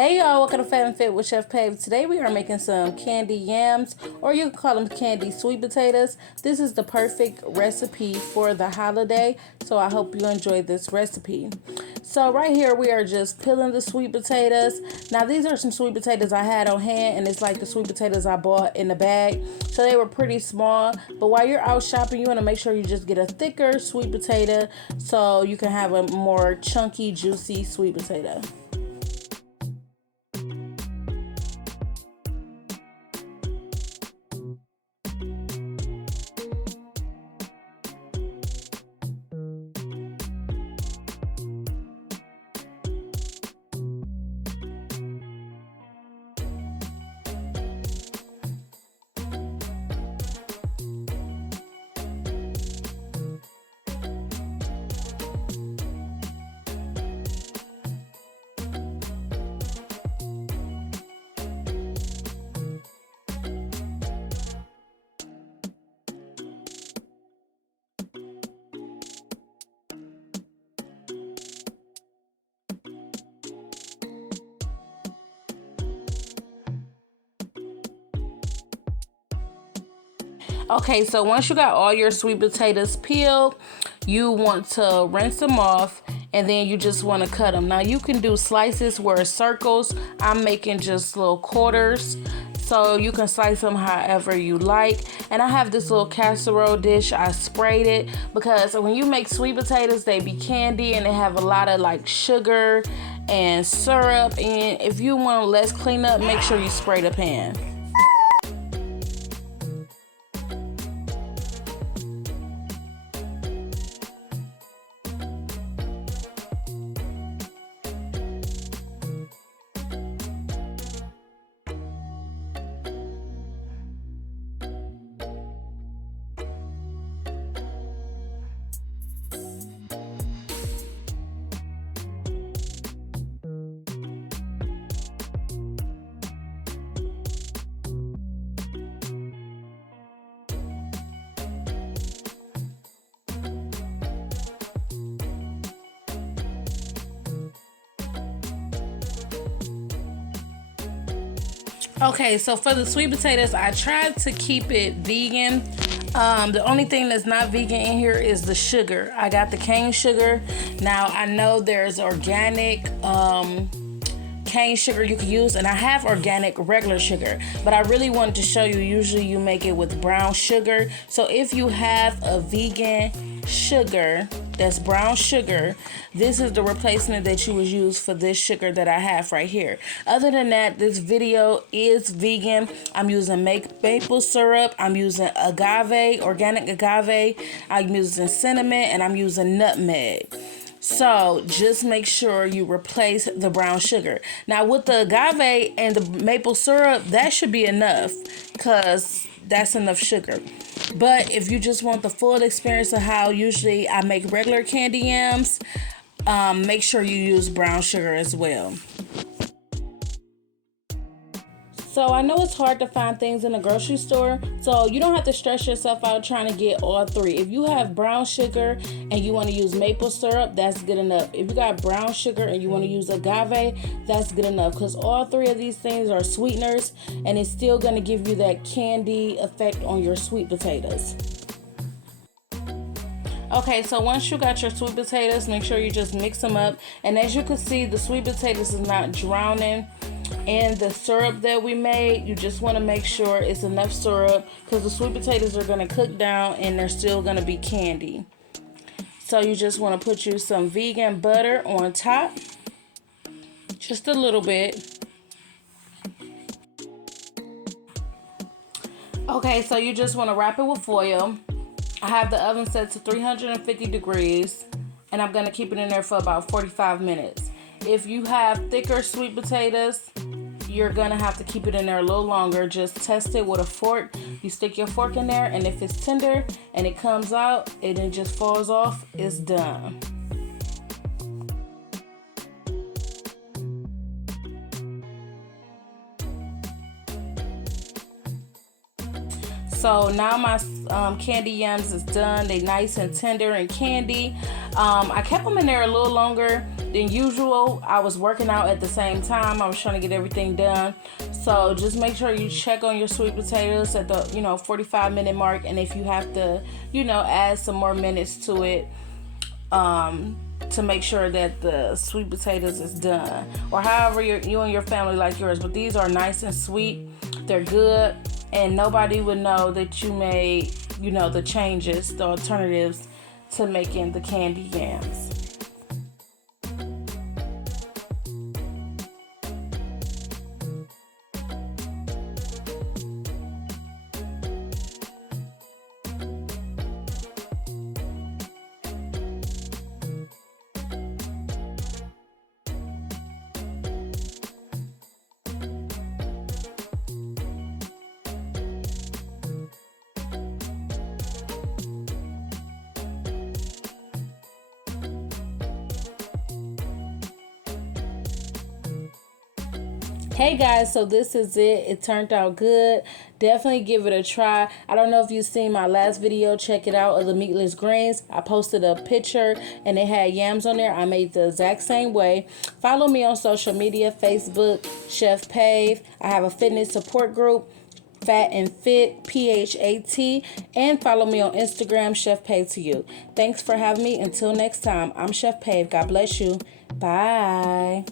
Hey y'all, welcome to Fat and Fit with Chef Pav. Today we are making some candied yams, or you can call them candied sweet potatoes. This is the perfect recipe for the holiday, so I hope you enjoy this recipe. So right here we are just peeling the sweet potatoes. Now these are some sweet potatoes I had on hand, and it's like the sweet potatoes I bought in the bag. So they were pretty small, but while you're out shopping, you want to make sure you just get a thicker sweet potato so you can have a more chunky, juicy sweet potato. Okay, so once you got all your sweet potatoes peeled, you want to rinse them off, and then you just want to cut them. Now you can do slices where it's circles. I'm making just little quarters, so you can slice them however you like. And I have this little casserole dish. I sprayed it because when you make sweet potatoes, they be candy and they have a lot of like sugar and syrup. And if you want less cleanup, make sure you spray the pan. Okay, so for the sweet potatoes, I tried to keep it vegan. The only thing that's not vegan in here is the sugar. I got the cane sugar. Now, I know there's organic cane sugar you can use, and I have organic regular sugar, but I really wanted to show you, usually you make it with brown sugar. So if you have a vegan sugar that's brown sugar, this is the replacement that you would use for this sugar that I have right here. Other than that, this video is vegan. I'm using maple syrup, I'm using agave, organic agave, I'm using cinnamon, and I'm using nutmeg. So just make sure you replace the brown sugar. Now with the agave and the maple syrup, that should be enough because that's enough sugar. But if you just want the full experience of how usually I make regular candy yams, make sure you use brown sugar as well. So I know it's hard to find things in the grocery store, so you don't have to stress yourself out trying to get all three. If you have brown sugar and you want to use maple syrup, that's good enough. If you got brown sugar and you want to use agave, that's good enough, because all three of these things are sweeteners and it's still going to give you that candy effect on your sweet potatoes. Okay, so once you got your sweet potatoes, make sure you just mix them up. And as you can see, the sweet potatoes is not drowning in the syrup that we made. You just want to make sure it's enough syrup, because the sweet potatoes are going to cook down and they're still going to be candy. So you just want to put you some vegan butter on top, just a little bit. Okay, so you just want to wrap it with foil. I have the oven set to 350 degrees, and I'm going to keep it in there for about 45 minutes. If you have thicker sweet potatoes, you're going to have to keep it in there a little longer. Just test it with a fork. You stick your fork in there, and if it's tender and it comes out and it just falls off, it's done. So now my candy yams is done. They nice and tender and candy. I kept them in there a little longer than usual. I was working out at the same time. I was trying to get everything done. So just make sure you check on your sweet potatoes at the 45-minute mark, and if you have to add some more minutes to it, to make sure that the sweet potatoes is done, or however you and your family like yours. But these are nice and sweet. They're good, and nobody would know that you made the changes, the alternatives to making the candied yams. Hey guys, so this is it. It turned out good. Definitely give it a try. I don't know if you've seen my last video. Check it out, of the meatless greens. I posted a picture and it had yams on there. I made the exact same way. Follow me on social media, Facebook, Chef Pave. I have a fitness support group, Fat and Fit, PHAT, and follow me on Instagram, Chef Pave to you. Thanks for having me. Until next time, I'm Chef Pave. God bless you. Bye.